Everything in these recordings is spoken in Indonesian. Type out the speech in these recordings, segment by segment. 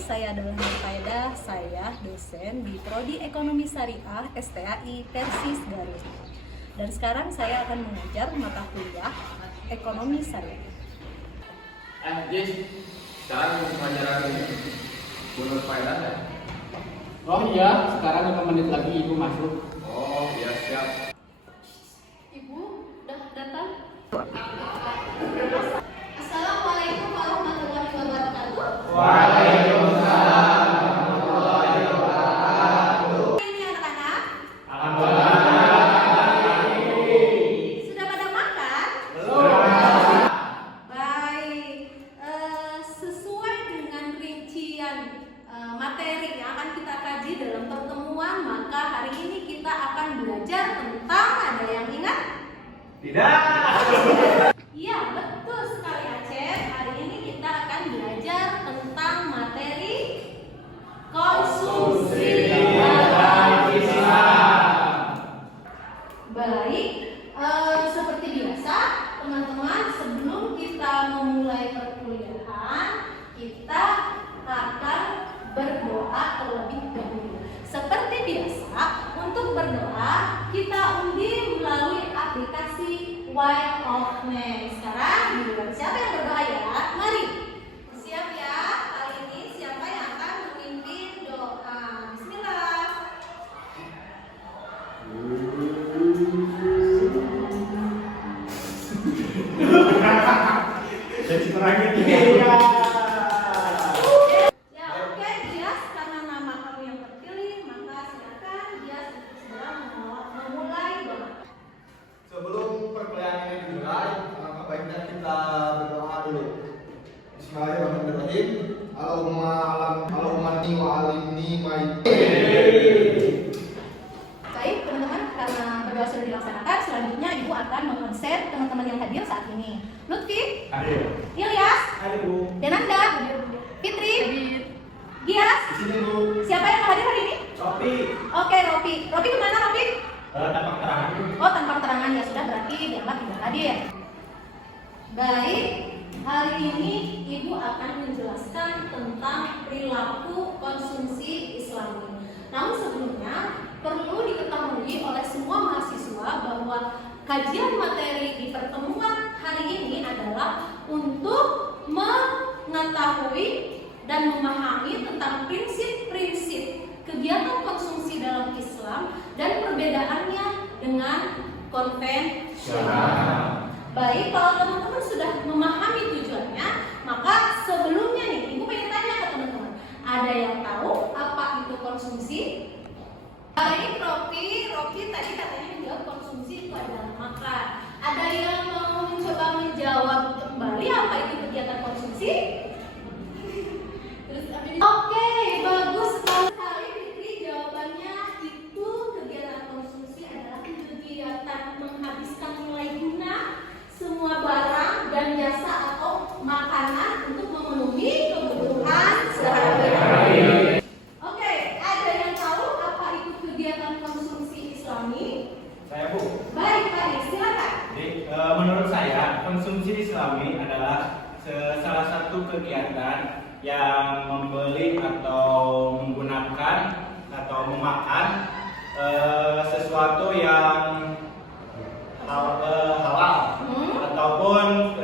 saya adalah Nur Faedah, saya dosen di Prodi Ekonomi Syariah STAI Persis Garut. Dan sekarang saya akan mengajar mata kuliah Ekonomi Syariah. Jis, sekarang pelajaran ini Nur Faedah ya? Oh iya, sekarang 5 menit lagi ibu masuk. Oh iya, siap. Ibu udah datang? Assalamualaikum warahmatullahi wabarakatuh. Waalaikumsalam. Ini anak-anak, sudah pada makan? Baik. Sesuai dengan rincian materi yang akan kita kaji dalam pertemuan, maka hari ini kita akan belajar tentang, ada yang ingat? Tidak. Iya, betul sekali Aceh. Hari ini kita akan belajar tentang materi konsumsi dalam Islam. Baik, seperti biasa teman-teman, sebelum kita memulai perkuliahan, kita akan berdoa terlebih dahulu. Seperti biasa, untuk berdoa kita undi melalui aplikasi White of Name. Sekarang giliran siapa yang berdoa ya? Mari. Siap ya? Kali ini siapa yang akan memimpin doa? Bismillah. Jadi terakhir Ya, oke, Dias, karena nama kamu yang terpilih, maka silakan Dias untuk segera memulai doa. Sebelum perkuliahan ini dimulai, alangkah baiknya kita berdoa dulu. Bismillahirrahmanirrahim. Allahumma ni wa alimni ma. Baik, teman-teman, karena berdoa sudah dilaksanakan, selanjutnya Ibu akan mengonsep teman-teman yang hadir saat ini. Lutfi, Hadir. Ilyas, Hadir Bu. Denanda, Fitri, Gias. Di sini Bu. Siapa yang hadir hari ini? Sopi. Oke, Ropi. Ropi kemana, Ropi? Tampak terang. Oh, tanpa keterangan ya sudah, berarti dianggap tidak hadir. Baik, hari ini Ibu akan menjelaskan tentang perilaku konsumsi Islami. Namun sebelumnya perlu diketahui oleh semua mahasiswa bahwa kajian materi di pertemuan hari ini adalah untuk mengetahui dan memahami tentang prinsip-prinsip kegiatan konsumsi dalam Islam dan perbedaannya dengan konvensional. Baik, kalau teman-teman sudah memahami tujuannya, maka sebelumnya nih, Ibu pengen tanya ke teman-teman, ada yang tahu apa itu konsumsi? Baik, Ropi tadi katanya menjawab konsumsi itu adalah makan. Ada yang mau mencoba menjawab kembali apa itu kegiatan konsumsi? Oke, bagus sekali Fitri, jawabannya itu kegiatan konsumsi adalah kegiatan menghabiskan nilai guna semua barang dan jasa atau makanan untuk memenuhi kebutuhan sehari-hari. Oke, ada yang tahu apa itu kegiatan konsumsi Islami? Saya Bu. Baik, Pak, silakan. Jadi, menurut saya konsumsi Islami adalah salah satu kegiatan yang membeli atau menggunakan atau memakan sesuatu yang halal ataupun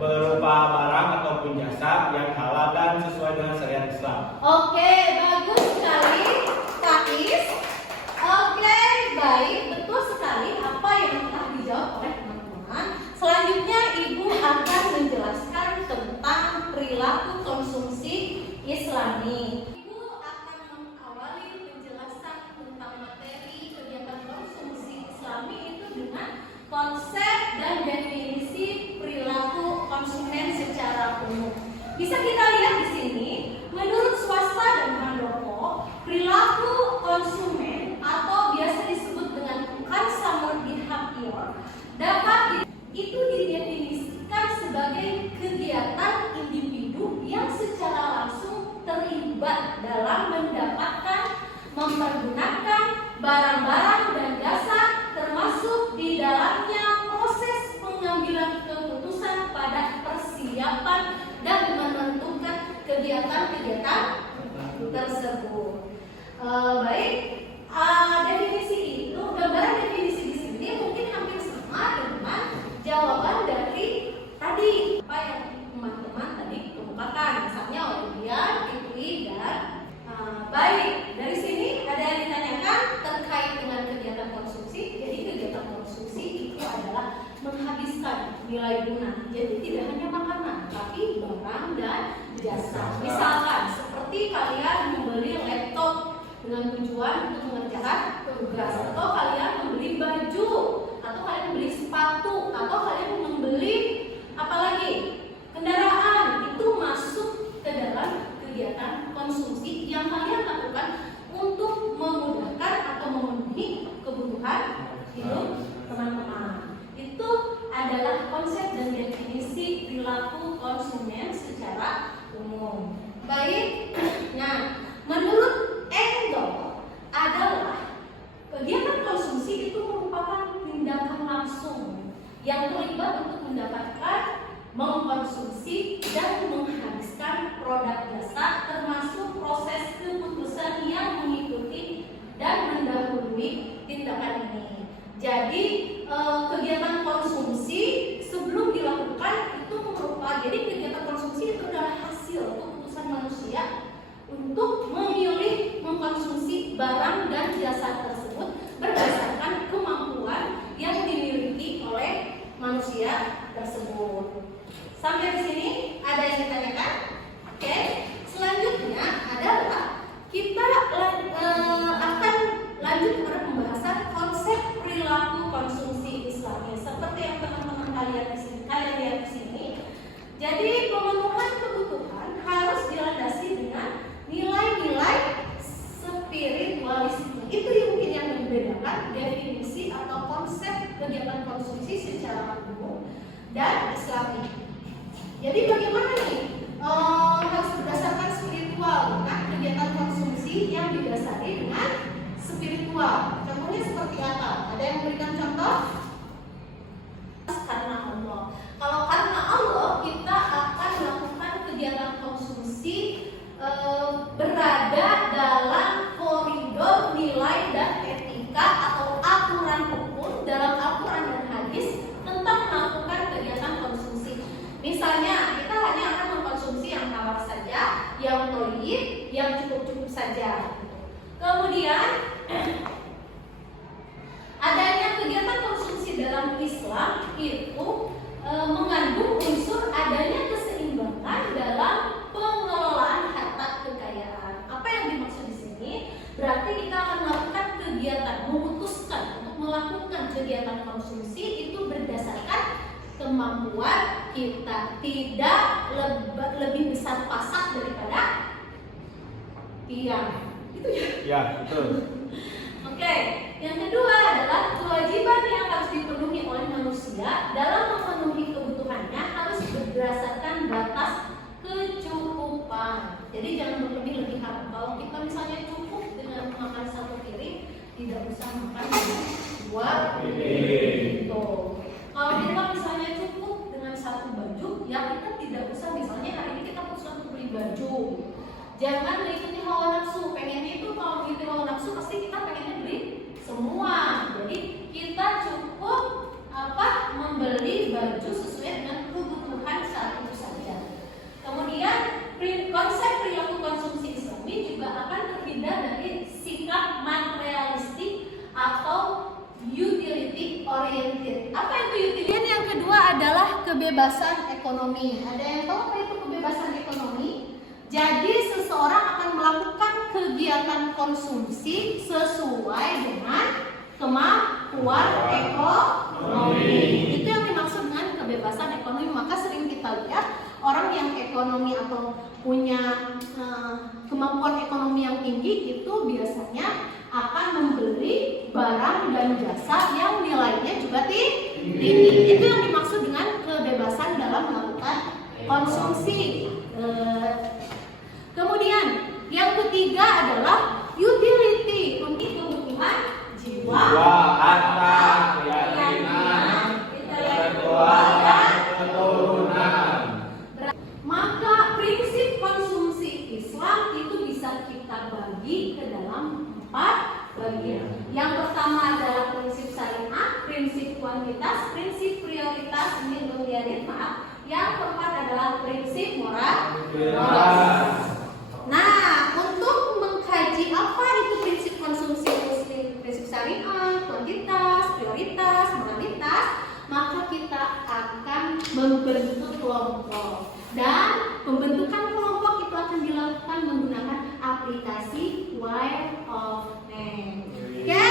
berupa barang ataupun jasa yang halal dan sesuai dengan syariat Islam. Oke, bagus sekali, Pak Is. Oke, baik, betul sekali apa yang telah dijawab oleh teman-teman. Selanjutnya Ibu akan menjelaskan tentang perilaku konsumsi Islami. Ibu akan mengawali penjelasan tentang materi kegiatan konsumsi Islami itu dengan konsep dan definisi perilaku konsumen secara umum. Bisa kita lihat di sini, menurut Swasta dan Handoko, perilaku konsumen atau biasa disebut dengan consumer behavior dapat itu didefinisikan sebagai kegiatan individu yang secara langsung terlibat dalam mendapatkan, mempergunakan barang-barang dan jasa, termasuk di dalamnya proses pengambilan keputusan pada persiapan dan menentukan kegiatan-kegiatan tersebut. Baik, definisi itu, gambaran definisi di sini mungkin hampir sama dengan jawaban dari tadi apa yang teman-teman tadi kemukakan, misalnya Olivia, Fitri, dan baik. Dari sini ada yang ditanyakan terkait dengan kegiatan konsumsi. Jadi kegiatan konsumsi itu adalah menghabiskan nilai guna. Jadi tidak hanya makanan, tapi barang dan jasa. Misalkan seperti kalian membeli laptop dengan tujuan untuk mengerjakan tugas, atau kalian membeli baju, atau kalian membeli sepatu, atau kalian membeli apalagi kendaraan, itu masuk ke dalam kegiatan konsumsi yang kalian lakukan untuk memudahkan atau memenuhi kebutuhan hidup teman-teman. Itu adalah konsep dan definisi perilaku konsumen secara umum. Baik, nah menurut Engel adalah kegiatan konsumsi itu merupakan tindakan langsung yang terlibat untuk mendapatkan, mengkonsumsi, dan menghabiskan produk jasa, termasuk proses keputusan yang mengikuti dan mendahului tindakan ini. Jadi kegiatan konsumsi sebelum dilakukan itu merupakan, jadi kegiatan konsumsi itu adalah hasil keputusan manusia untuk memilih mengkonsumsi barang dan jasa tersebut berdasarkan kemampuan yang dimiliki oleh manusia tersebut. Sampai di sini ada yang ditanyakan? Oke. Selanjutnya adalah kita akan lanjut pada pembahasan konsep perilaku konsumsi Islami. Seperti yang teman-teman kalian lihat di sini. Jadi pemenuhan kebutuhan harus dilandasi dengan nilai-nilai spiritualisme. Itu yang mungkin yang membedakan definisi atau konsep kegiatan konsumsi secara umum dan Islami. Jadi bagaimana nih? Harus berdasarkan spiritual. Nah, kegiatan konsumsi yang didasari dengan spiritual. Contohnya seperti apa? Ada yang memberikan contoh? Karena Allah. Kalau karena Allah, kita akan melakukan kegiatan konsumsi berada dalam koridor nilai dan etika atau aturan hukum dalam Al-Quran dan hadis tentang melakukan kegiatan konsumsi. Misalnya, kita hanya akan mengkonsumsi yang halal saja, yang thayyib, yang cukup-cukup saja. Kemudian adanya kegiatan konsumsi dalam Islam itu mengandung unsur adanya keseimbangan dalam pengelolaan harta kekayaan. Apa yang dimaksud di sini? Berarti kita akan melakukan kegiatan, memutuskan untuk melakukan kegiatan konsumsi itu berdasarkan kemampuan kita, tidak lebih besar pasak daripada tiang. Itu ya? Ya, betul. Oke, yang kedua adalah kewajiban yang harus dipenuhi oleh manusia dalam memenuhi kebutuhannya harus berdasarkan batas kecukupan. Jadi jangan berlebih-lebihan. Kalau kita misalnya cukup dengan makan satu piring, tidak usah makan dua piring. Kalau kita misalnya cukup dengan satu baju, ya kita tidak usah misalnya hari ini kita putuskan untuk beli baju. Jangan mengikuti hawa nafsu. Pengennya itu kalau mengikuti hawa nafsu pasti kita pengennya beli semua. Jadi kita cukup membeli baju sesuai dengan kebutuhan saat itu saja. Kemudian konsep perilaku konsumsi Islami juga akan terhindar dari sikap materialistik atau utility oriented. Apa itu utility? Dan yang kedua adalah kebebasan ekonomi. Ada yang tahu apa itu kebebasan ekonomi? Jadi seseorang akan melakukan kegiatan konsumsi sesuai dengan kemampuan ekonomi. Itu yang dimaksud dengan kebebasan ekonomi. Maka sering kita lihat orang yang ekonomi atau punya kemampuan ekonomi yang tinggi itu biasanya akan membeli barang dan jasa yang nilainya juga tinggi. Itu yang dimaksud dengan kebebasan dalam melakukan konsumsi. Kemudian yang ketiga adalah utility untuk kebutuhan jiwa, harta, keyakinan, intelektual, dan keturunan. Maka prinsip konsumsi Nah, untuk mengkaji apa itu prinsip konsumsi muslim, prinsip syariah, kuantitas, prioritas, moralitas, maka kita akan membentuk kelompok. Dan pembentukan kelompok itu akan dilakukan menggunakan aplikasi Wire of Name. Oke?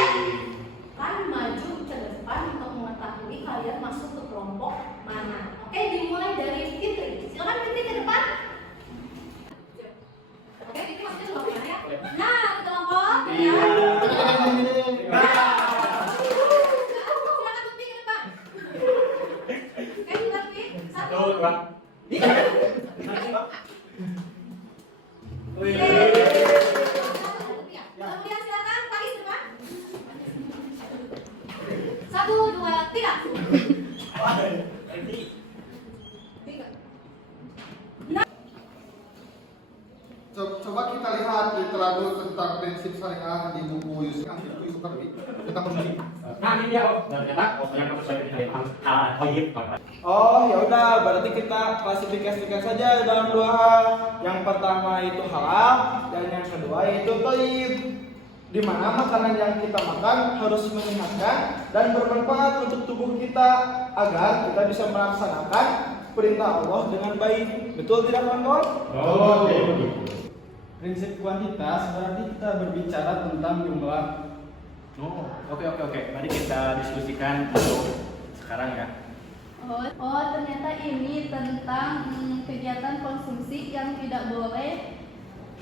Kan maju ke depan untuk mengetahui kalian masuk ke kelompok mana. Oke, dimulai dari Fitri. Silakan Fitri ke depan. Oke, Fitri masuknya ke kelompok ya. Nah, ke kelompok. Ya. Silakan Fitri ke depan. Oke, Fitri. 1, 2, 3. Kemudian silakan Paris depan. 1, 2, 3. Coba kita lihat literatur tentang prinsip syariah di buku Yusuf Karwi tentang konsumsi. Nah, ini dia, ternyata yang kamu saya Oh ya udah, berarti kita klasifikasikan saja dalam dua hal. Yang pertama itu halal dan yang kedua itu thayyib. Di mana makanan yang kita makan harus menyehatkan dan bermanfaat untuk tubuh kita agar kita bisa melaksanakan perintah Allah dengan baik. Betul tidak kawan-kawan? Prinsip kuantitas berarti kita berbicara tentang jumlah. Oke. Mari kita diskusikan untuk sekarang ya. Oh, ternyata ini tentang kegiatan konsumsi yang tidak boleh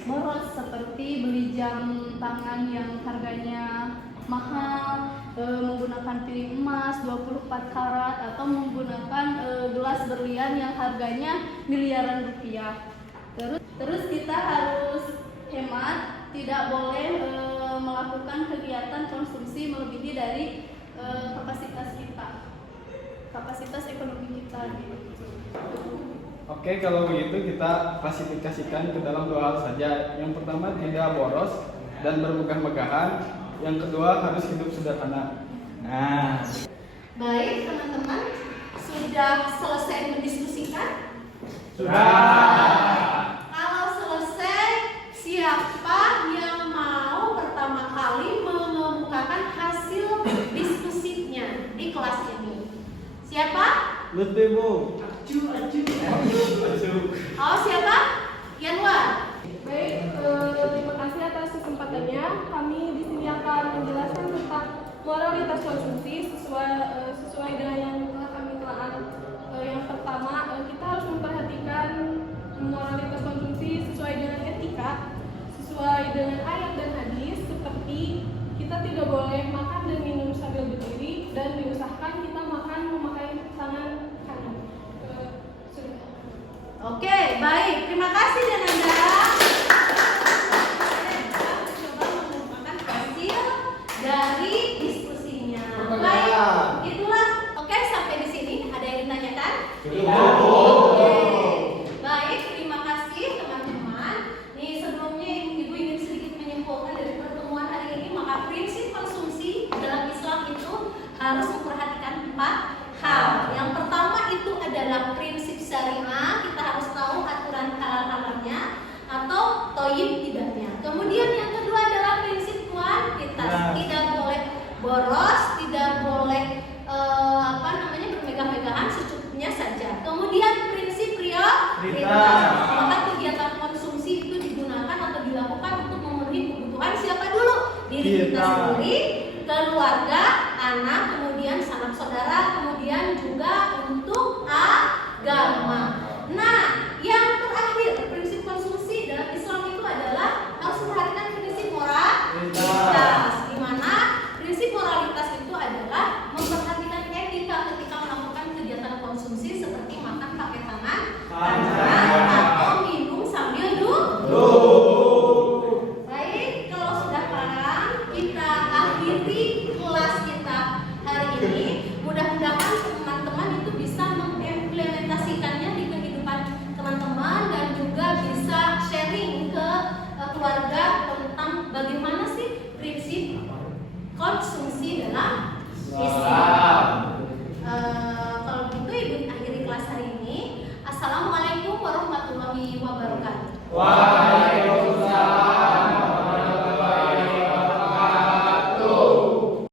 boros, seperti beli jam tangan yang harganya mahal, menggunakan piring emas 24 karat, atau menggunakan gelas berlian yang harganya miliaran rupiah. Terus kita harus hemat, tidak boleh melakukan kegiatan konsumsi melebihi dari kapasitas kita, kapasitas ekonomi kita gitu. Oke, kalau begitu kita klasifikasikan ke dalam dua hal saja. Yang pertama tidak boros dan bermegah-megahan. Yang kedua harus hidup sederhana. Nah, Baik, teman-teman, sudah selesai mendiskusikan? Kalau selesai, siapa yang mau pertama kali mengemukakan hasil diskusinya di kelas ini? Siapa? Lutfi Bu. Oh, siapa? Yanwar. Baik, terima kasih atas kesempatannya. Kami di sini akan menjelaskan tentang moralitas konsumsi sesuai dengan yang telah kami telah. Yang pertama, kita harus memperhatikan moralitas konsumsi sesuai dengan etika, sesuai dengan ayat dan hadis, seperti kita tidak boleh makan dan minum sambil berdiri, dan diusahakan kita makan memakai tangan kanan. Oke, baik. Terima kasih Dananda. Coba mengumpulkan hasil dari diskusinya. Baik, itulah. Oke, sampai di sini ada yang ditanyakan? Oke. Baik, terima kasih teman-teman. Nih sebelumnya Ibu ingin sedikit menyimpulkan dari pertemuan hari ini, maka prinsip konsumsi dalam Islam itu harus memperhatikan 4 hal. Yang pertama itu adalah prinsip syariah, kita harus tahu aturan halal-halalnya atau toyib tidaknya. Kemudian yang kedua adalah prinsip kuantitas, tidak boleh boros, tidak boleh bermegah-megahan, secukupnya saja. Kemudian prinsip prioritas, maka kegiatan konsumsi itu digunakan atau dilakukan untuk memenuhi kebutuhan siapa dulu? Diri kita sendiri, keluarga, anak, kemudian sanak saudara, kemudian juga untuk agama. Nah, yang terakhir, prinsip konsumsi dalam Islam itu adalah harus memperhatikan prinsip moralitas, di mana prinsip moralitas itu adalah memperhatikan etika ketika melakukan kegiatan konsumsi seperti makan pakai tangan atau minum sambil duduk. Baik, kalau sudah paham, kita akhiri kelas kita hari ini. Mudah-mudahan teman-teman itu bisa mengimplementasikannya di kehidupan Waalaikumsalam.